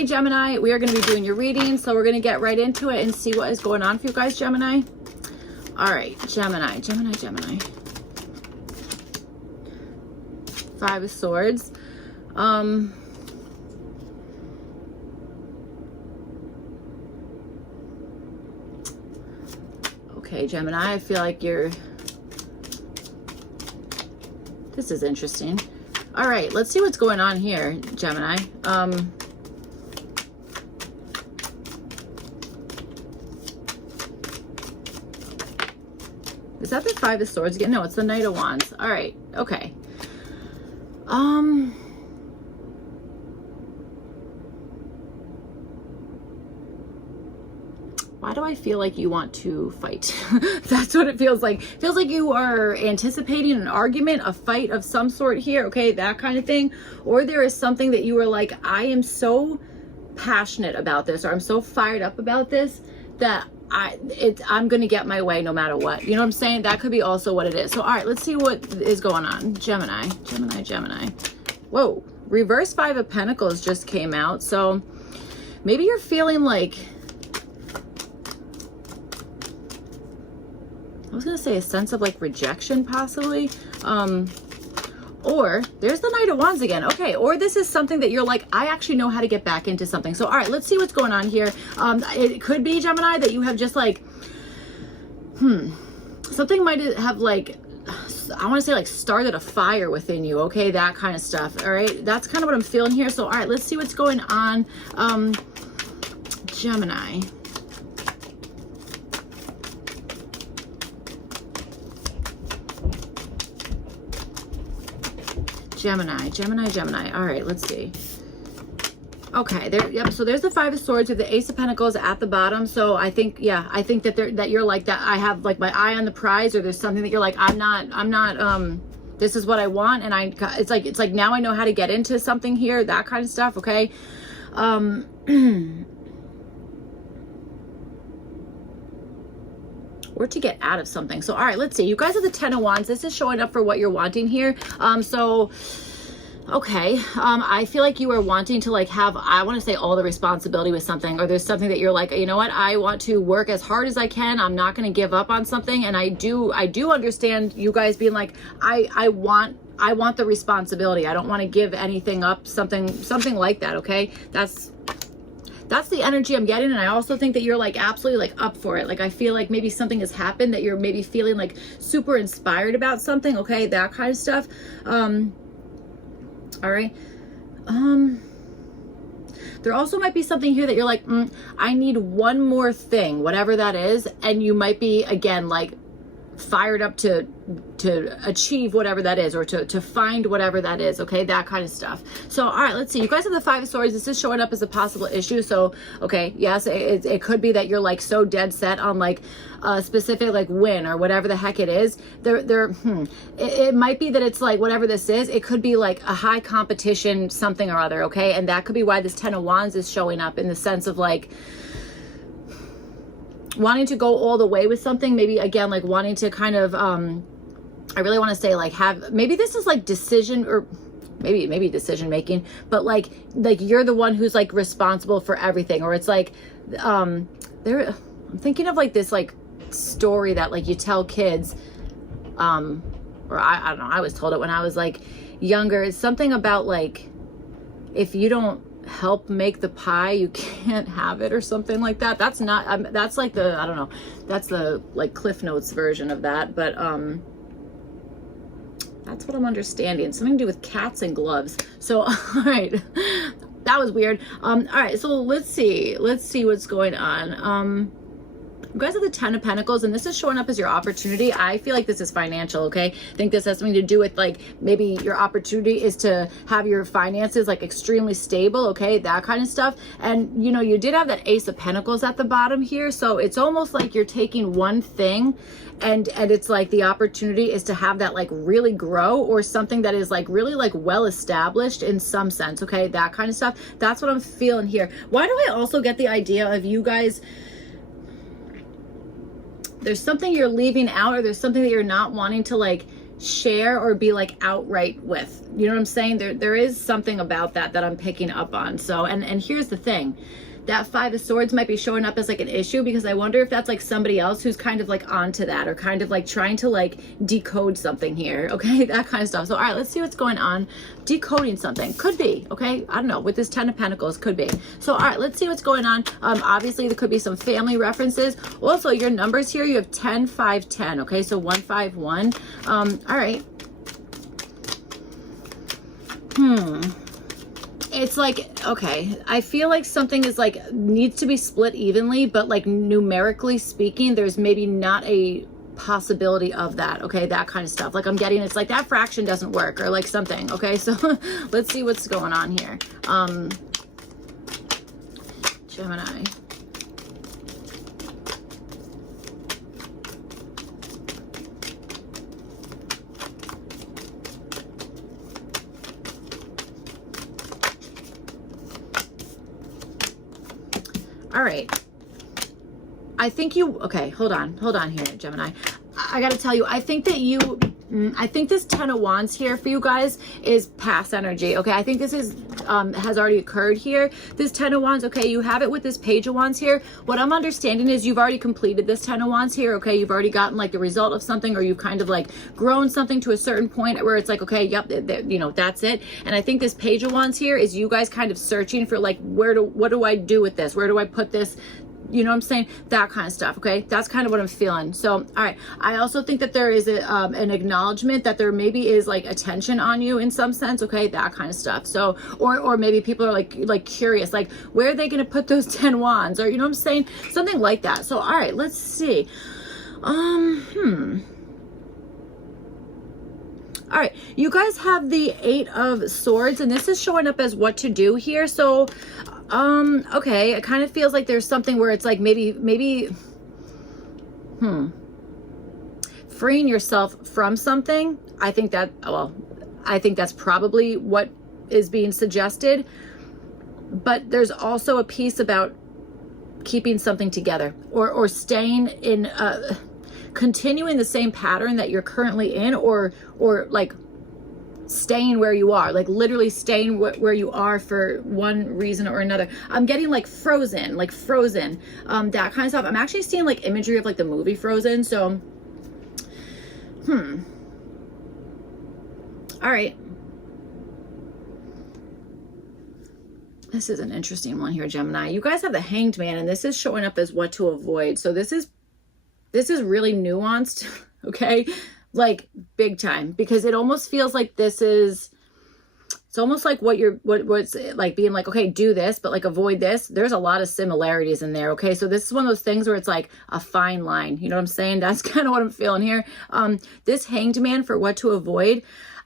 Hey Gemini, we are going to be doing your reading, so we're going to get right into it and see what is going on for you guys, Gemini. All right, Gemini. Five of Swords. Okay, Gemini, I feel like this is interesting. All right, let's see what's going on here, Gemini. Is that the Five of Swords again? No, it's the Knight of Wands. All right, okay. Why do I feel like you want to fight? That's what it feels like. Feels like you are anticipating an argument, a fight of some sort here, okay? That kind of thing. Or there is something that you are like, I am so passionate about this, or I'm so fired up about this that I'm going to get my way no matter what. You know what I'm saying? That could be also what it is. So, all right, let's see what is going on. Gemini. Whoa. Reverse Five of Pentacles just came out. So maybe you're feeling like, I was going to say a sense of like rejection possibly. Or there's the Knight of Wands again. Okay. Or this is something that you're like, I actually know how to get back into something. So, all right, let's see what's going on here. It could be, Gemini, that you have just like, something might have like, I want to say like started a fire within you. Okay. That kind of stuff. All right. That's kind of what I'm feeling here. So, all right, let's see what's going on. Gemini. Gemini. All right, let's see. Okay, there. Yep. So there's the Five of Swords with the Ace of Pentacles at the bottom. So I think, yeah, I think that you're like that. I have like my eye on the prize, or there's something that you're like, I'm not. This is what I want, and it's like now I know how to get into something here. That kind of stuff. Okay. Or to get out of something. So, all right, let's see. You guys are the Ten of Wands. This is showing up for what you're wanting here. Okay. I feel like you are wanting to like have, I want to say all the responsibility with something, or there's something that you're like, you know what? I want to work as hard as I can. I'm not going to give up on something. And I do understand you guys being like, I want the responsibility. I don't want to give anything up, something like that. Okay. That's the energy I'm getting. And I also think that you're like absolutely like up for it. Like I feel like maybe something has happened that you're maybe feeling like super inspired about something. Okay. That kind of stuff. All right. There also might be something here that you're like, I need one more thing, whatever that is. And you might be again, like fired up to achieve whatever that is, or to find whatever that is. Okay, that kind of stuff. So, all right, let's see. You guys have the Five of Swords. This is showing up as a possible issue. So, okay, yes, it could be that you're like so dead set on like a specific like win or whatever the heck it is. It might be that it's like whatever this is. It could be like a high competition something or other. Okay, and that could be why this Ten of Wands is showing up in the sense of like wanting to go all the way with something. Maybe again, like wanting to kind of, I really want to say like maybe this is like decision, or maybe decision making, but like you're the one who's like responsible for everything. Or it's like, I'm thinking of like this like story that like you tell kids, or I don't know, I was told it when I was like younger. It's something about like, if you don't help make the pie, you can't have it, or something like that. That's not, that's like the, I don't know, that's the like Cliff Notes version of that, but that's what I'm understanding. Something to do with cats and gloves. So, all right, that was weird. All right, so let's see what's going on. You guys have the Ten of Pentacles, and this is showing up as your opportunity. I feel like this is financial, okay? I think this has something to do with like maybe your opportunity is to have your finances like extremely stable, okay? That kind of stuff. And you know, you did have that Ace of Pentacles at the bottom here, so it's almost like you're taking one thing and it's like the opportunity is to have that like really grow, or something that is like really like well established in some sense, okay? That kind of stuff. That's what I'm feeling here. Why do I also get the idea of you guys, there's something you're leaving out, or there's something that you're not wanting to like share or be like outright with. You know what I'm saying? There is something about that I'm picking up on. So, and here's the thing. That Five of Swords might be showing up as like an issue, because I wonder if that's like somebody else who's kind of like onto that, or kind of like trying to like decode something here. Okay, that kind of stuff. So all right, let's see what's going on. Decoding something could be, okay, I don't know, with this 10 of Pentacles, could be. So all right, let's see what's going on. Obviously there could be some family references. Also, your numbers here, you have 10 5 10. Okay, so 1 5 1. All right. It's like, okay, I feel like something is like needs to be split evenly, but like numerically speaking, there's maybe not a possibility of that. Okay, that kind of stuff. Like I'm getting, it's like that fraction doesn't work, or like something. Okay, so let's see what's going on here. Gemini. All right. I think you, okay, hold on here, Gemini. I got to tell you, I think that I think this 10 of Wands here for you guys is past energy. Okay, I think this is has already occurred here. This 10 of Wands, okay, you have it with this Page of Wands here. What I'm understanding is you've already completed this 10 of Wands here. Okay, you've already gotten like the result of something, or you've kind of like grown something to a certain point where it's like, okay, yep, you know, that's it. And I think this Page of Wands here is you guys kind of searching for like, what do I do with this? Where do I put this? You know what I'm saying? That kind of stuff. Okay, that's kind of what I'm feeling. So all right, I also think that there is an acknowledgement that there maybe is like attention on you in some sense. Okay, that kind of stuff. So or maybe people are like curious, like where are they going to put those 10 wands, or you know what I'm saying, something like that. So all right, let's see. All right, you guys have the 8 of Swords, and this is showing up as what to do here. So okay, it kind of feels like there's something where it's like maybe freeing yourself from something. I think that, well, I think that's probably what is being suggested, but there's also a piece about keeping something together, or staying in continuing the same pattern that you're currently in, or like staying where you are, like literally staying where you are for one reason or another. I'm getting like frozen, that kind of stuff. I'm actually seeing like imagery of like the movie Frozen. So all right, this is an interesting one here, Gemini. You guys have the Hanged Man, and this is showing up as what to avoid. So this is really nuanced. Okay, like big time, because it almost feels like it's almost like what's like being like, okay, do this, but like avoid this. There's a lot of similarities in there. Okay, so this is one of those things where it's like a fine line. You know what I'm saying? That's kind of what I'm feeling here. This Hanged Man for what to avoid.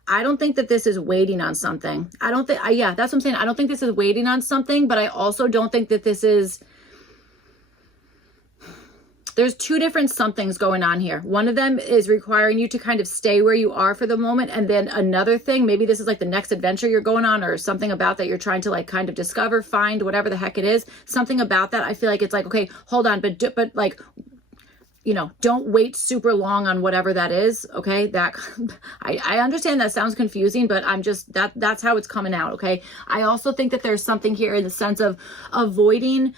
I don't think that this is waiting on something. I don't think, yeah, that's what I'm saying. I don't think this is waiting on something, but I also don't think that this is, there's two different somethings going on here. One of them is requiring you to kind of stay where you are for the moment. And then another thing, maybe this is like the next adventure you're going on, or something about that you're trying to like kind of discover, find, whatever the heck it is. Something about that. I feel like it's like, okay, hold on, but like, you know, don't wait super long on whatever that is. Okay. That I understand that sounds confusing, but I'm just, that's how it's coming out. Okay. I also think that there's something here in the sense of avoiding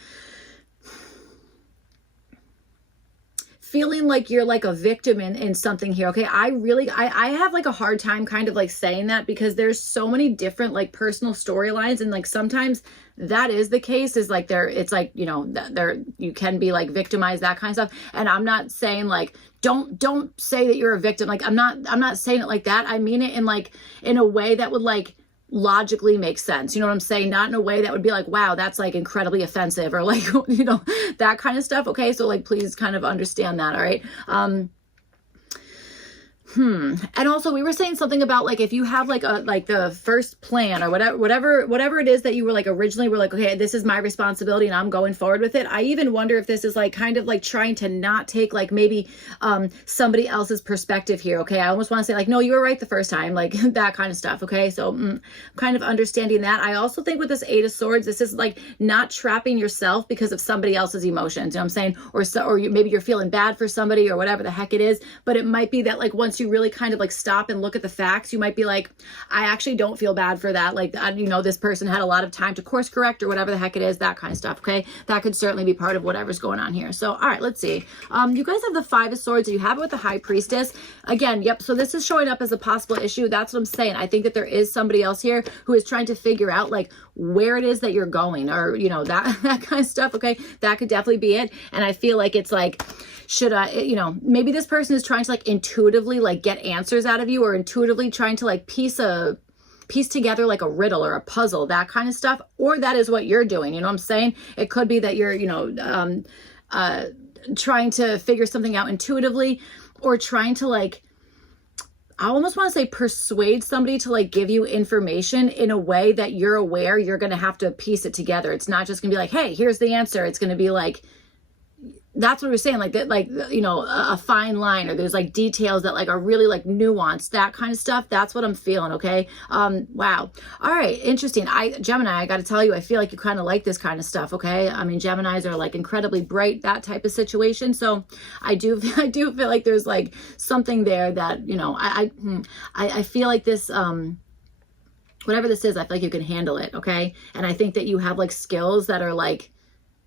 feeling like you're like a victim in something here. Okay, I have like a hard time kind of like saying that, because there's so many different like personal storylines, and like sometimes that is the case, is like it's like, you know, there you can be like victimized, that kind of stuff. And I'm not saying like don't say that you're a victim. Like I'm not saying it like that. I mean it in like in a way that would like logically make sense. You know what I'm saying? Not in a way that would be like, wow, that's like incredibly offensive, or like, you know, that kind of stuff. Okay, so like please kind of understand that. All right. And also we were saying something about like, if you have like the first plan or whatever it is that you were like originally were like, okay, this is my responsibility and I'm going forward with it. I even wonder if this is like kind of like trying to not take like maybe somebody else's perspective here. Okay, I almost want to say like, no, you were right the first time, like that kind of stuff. Okay, so kind of understanding that. I also think with this 8 of Swords, this is like not trapping yourself because of somebody else's emotions. You know what I'm saying? Or maybe you're feeling bad for somebody or whatever the heck it is, but it might be that like once once you really kind of like stop and look at the facts, you might be like, I actually don't feel bad for that. Like, you know, this person had a lot of time to course correct or whatever the heck it is, that kind of stuff. Okay. That could certainly be part of whatever's going on here. So, all right, let's see. You guys have the Five of Swords. You have it with the High Priestess. Again, yep. So this is showing up as a possible issue. That's what I'm saying. I think that there is somebody else here who is trying to figure out like where it is that you're going, or, you know, that kind of stuff. Okay. That could definitely be it. And I feel like it's like, should I, you know, maybe this person is trying to like intuitively like get answers out of you, or intuitively trying to like piece together like a riddle or a puzzle, that kind of stuff. Or that is what you're doing. You know what I'm saying? It could be that you're, you know, trying to figure something out intuitively, or trying to like, I almost want to say persuade somebody to like give you information in a way that you're aware you're going to have to piece it together. It's not just gonna be like, hey, here's the answer. It's going to be like, that's what we're saying, like that, like, you know, a fine line, or there's like details that like are really like nuanced, that kind of stuff. That's what I'm feeling. Okay. Wow. All right. Interesting. Gemini, I got to tell you, I feel like you kind of like this kind of stuff. Okay. I mean, Geminis are like incredibly bright, that type of situation. So I do feel like there's like something there that, you know, I feel like this, whatever this is, I feel like you can handle it. Okay. And I think that you have like skills that are like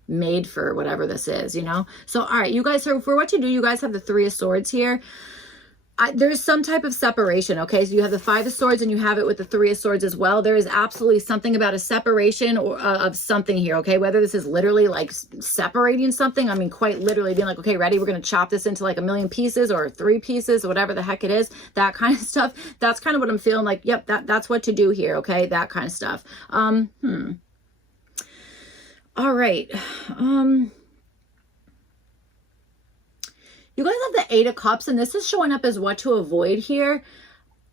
made for whatever this is, you know? So, all right, you guys, so for what you do, you guys have the Three of Swords here. There's some type of separation, okay? So you have the Five of Swords and you have it with the Three of Swords as well. There is absolutely something about a separation or of something here, okay? Whether this is literally like separating something, I mean, quite literally being like, okay, ready? We're going to chop this into like 1,000,000 pieces or 3 pieces or whatever the heck it is, that kind of stuff. That's kind of what I'm feeling like, yep, that's what to do here, okay? That kind of stuff. All right. You guys have the Eight of Cups, and this is showing up as what to avoid here.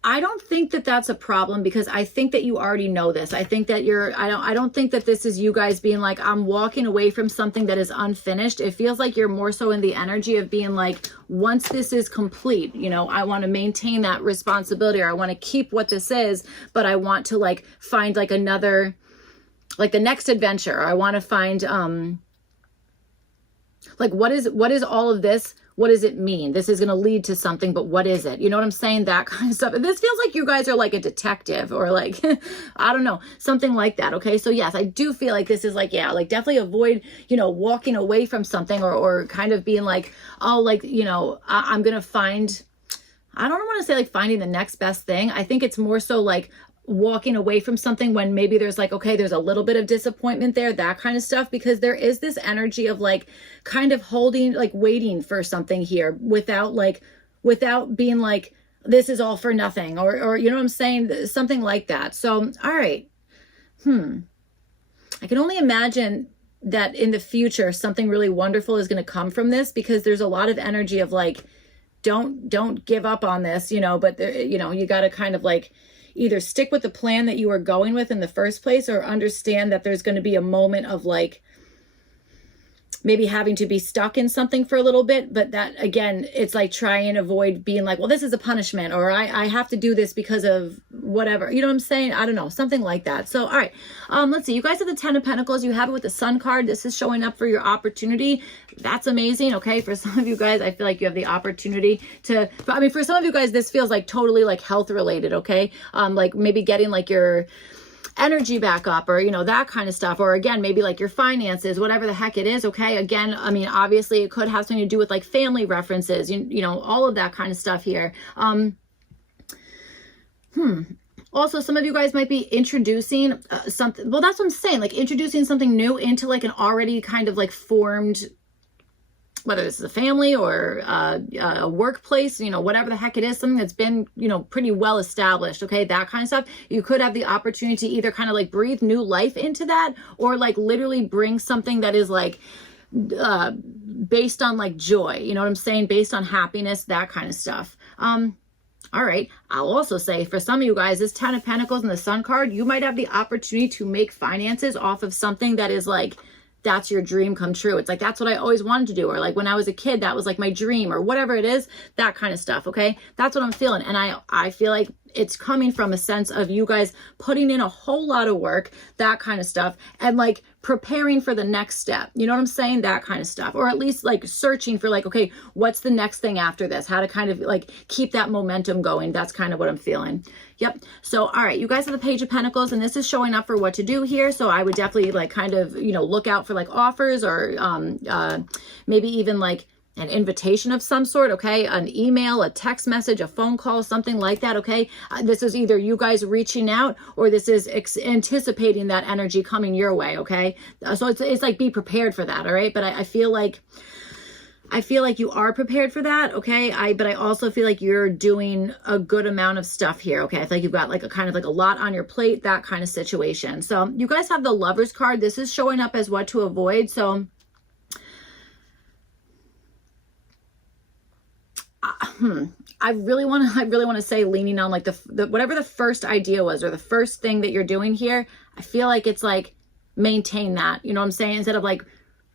I don't think that that's a problem, because I think that you already know this. I think that I don't think that this is you guys being like, I'm walking away from something that is unfinished. It feels like you're more so in the energy of being like, once this is complete, you know, I want to maintain that responsibility, or I want to keep what this is, but I want to like find like another, like the next adventure. I want to find, like, what is all of this? What does it mean? This is going to lead to something, but what is it? You know what I'm saying? That kind of stuff. And this feels like you guys are like a detective, or like, I don't know, something like that. Okay. So yes, I do feel like this is like, yeah, like definitely avoid, you know, walking away from something, or kind of being like, oh, like, you know, I'm going to find, I don't want to say like finding the next best thing. I think it's more so like walking away from something when maybe there's like, okay, there's a little bit of disappointment there, that kind of stuff, because there is this energy of like kind of holding, like waiting for something here without being like, this is all for nothing, or you know what I'm saying? Something like that. So, all right. I can only imagine that in the future, something really wonderful is going to come from this, because there's a lot of energy of like, don't give up on this, you know, but there, you know, you got to kind of like either stick with the plan that you were going with in the first place, or understand that there's going to be a moment of like maybe having to be stuck in something for a little bit. But that, again, it's like try and avoid being like, well, this is a punishment, or I have to do this because of whatever, you know what I'm saying? I don't know, something like that. So, all right, let's see. You guys have the Ten of Pentacles. You have it with the Sun card. This is showing up for your opportunity. That's amazing. Okay. For some of you guys, I feel like you have the opportunity to, I mean, for some of you guys, this feels like totally like health related. Okay. Like maybe getting like your energy back up, or, you know, that kind of stuff. Or again, maybe like your finances, whatever the heck it is. Okay. Again, I mean, obviously it could have something to do with like family references, you know, all of that kind of stuff here. Also, some of you guys might be introducing something. Well, that's what I'm saying. Like introducing something new into like an already kind of like formed, whether this is a family or a workplace, you know, whatever the heck it is, something that's been, you know, pretty well established. Okay. That kind of stuff. You could have the opportunity to either kind of like breathe new life into that, or like literally bring something that is like based on like joy, you know what I'm saying? Based on happiness, that kind of stuff. All right. I'll also say for some of you guys, this Ten of Pentacles and the Sun card, you might have the opportunity to make finances off of something that is like, that's your dream come true. It's like, that's what I always wanted to do. Or like when I was a kid, that was like my dream, or whatever it is, that kind of stuff. Okay. That's what I'm feeling. And I feel like it's coming from a sense of you guys putting in a whole lot of work, that kind of stuff, and like preparing for the next step. You know what I'm saying? That kind of stuff. Or at least like searching for like, okay, what's the next thing after this? How to kind of like keep that momentum going. That's kind of what I'm feeling. Yep. So, all right, you guys have the Page of Pentacles, and this is showing up for what to do here. So I would definitely like kind of, you know, look out for like offers or maybe even like an invitation of some sort, okay? An email, a text message, a phone call, something like that, okay? This is either you guys reaching out or this is anticipating that energy coming your way, okay? So it's like be prepared for that, all right? But I feel like you are prepared for that, okay? But I also feel like you're doing a good amount of stuff here, okay? I feel like you've got like a kind of like a lot on your plate, that kind of situation. So you guys have the Lovers card. This is showing up as what to avoid. So I really want to say leaning on like the whatever the first idea was or the first thing that you're doing here. I feel like it's like maintain that, you know what I'm saying? Instead of like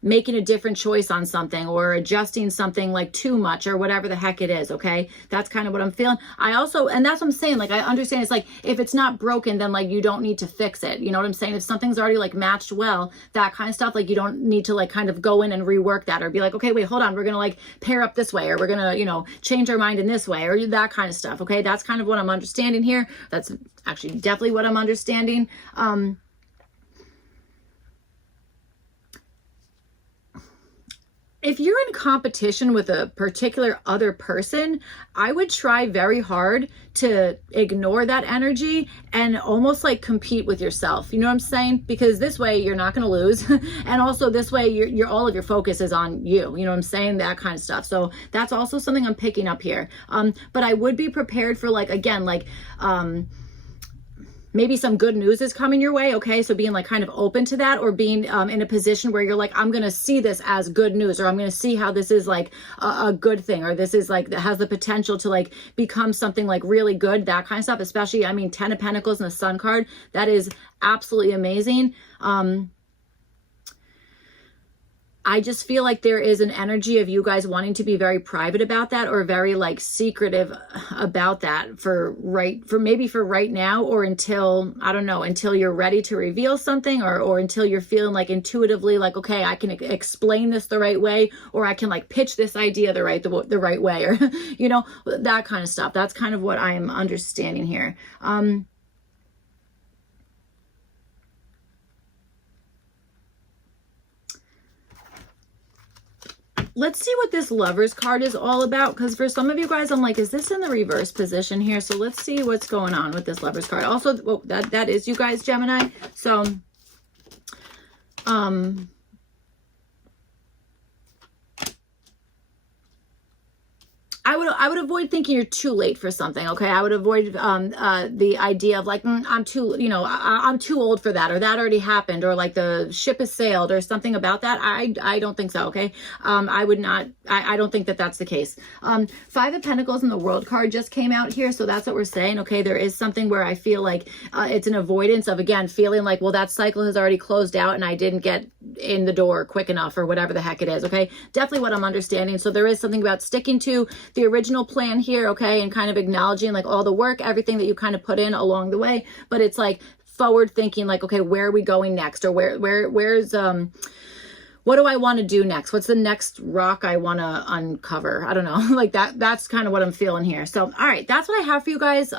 making a different choice on something or adjusting something like too much or whatever the heck it is, okay? That's kind of what I'm feeling. I also, and that's what I'm saying, like I understand it's like if it's not broken, then like you don't need to fix it. You know what I'm saying? If something's already like matched well, that kind of stuff, like you don't need to like kind of go in and rework that or be like, okay, wait, hold on, we're gonna like pair up this way or we're gonna, you know, change our mind in this way or that kind of stuff, okay? That's kind of what I'm understanding here. That's actually definitely what I'm understanding. If you're in competition with a particular other person, I would try very hard to ignore that energy and almost like compete with yourself. You know what I'm saying? Because this way you're not going to lose. And also this way you're all of your focus is on you. You know what I'm saying? That kind of stuff. So that's also something I'm picking up here. But I would be prepared for like, again, like, maybe some good news is coming your way, okay? So being like kind of open to that or being in a position where you're like, I'm going to see this as good news or I'm going to see how this is like a good thing or this is like, that has the potential to like become something like really good, that kind of stuff. Especially, I mean, 10 of Pentacles and the Sun card, that is absolutely amazing. I just feel like there is an energy of you guys wanting to be very private about that or very like secretive about that for maybe for right now or until, I don't know, until you're ready to reveal something or until you're feeling like intuitively like, okay, I can explain this the right way or I can like pitch this idea the right way or, you know, that kind of stuff. That's kind of what I am understanding here. Let's see what this Lovers card is all about, because for some of you guys, I'm like, is this in the reverse position here? So let's see what's going on with this Lovers card. Also, well, that is you guys, Gemini. So, I would avoid thinking you're too late for something, okay? I would avoid the idea of like, I'm too, you know, I'm too old for that, or that already happened, or like the ship has sailed, or something about that. I don't think so, okay? I would not, I don't think that that's the case. 5 of Pentacles and the World card just came out here, so that's what we're saying, okay? There is something where I feel like it's an avoidance of, again, feeling like, well, that cycle has already closed out and I didn't get in the door quick enough, or whatever the heck it is, okay? Definitely what I'm understanding. So there is something about sticking to the original plan here, okay, and kind of acknowledging like all the work, everything that you kind of put in along the way, but it's like forward thinking, like, okay, where are we going next, or where's what do I want to do next? What's the next rock I want to uncover? I don't know. Like that's kind of what I'm feeling here. So all right, that's what I have for you guys.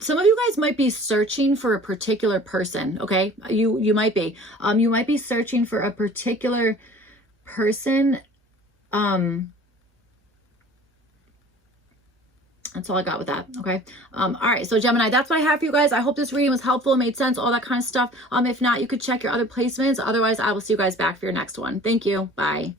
Some of you guys might be searching for a particular person, okay? You might be. You might be searching for a particular person. That's all I got with that, okay? All right, so Gemini, that's what I have for you guys. I hope this reading was helpful, made sense, all that kind of stuff. If not, you could check your other placements. Otherwise, I will see you guys back for your next one. Thank you. Bye.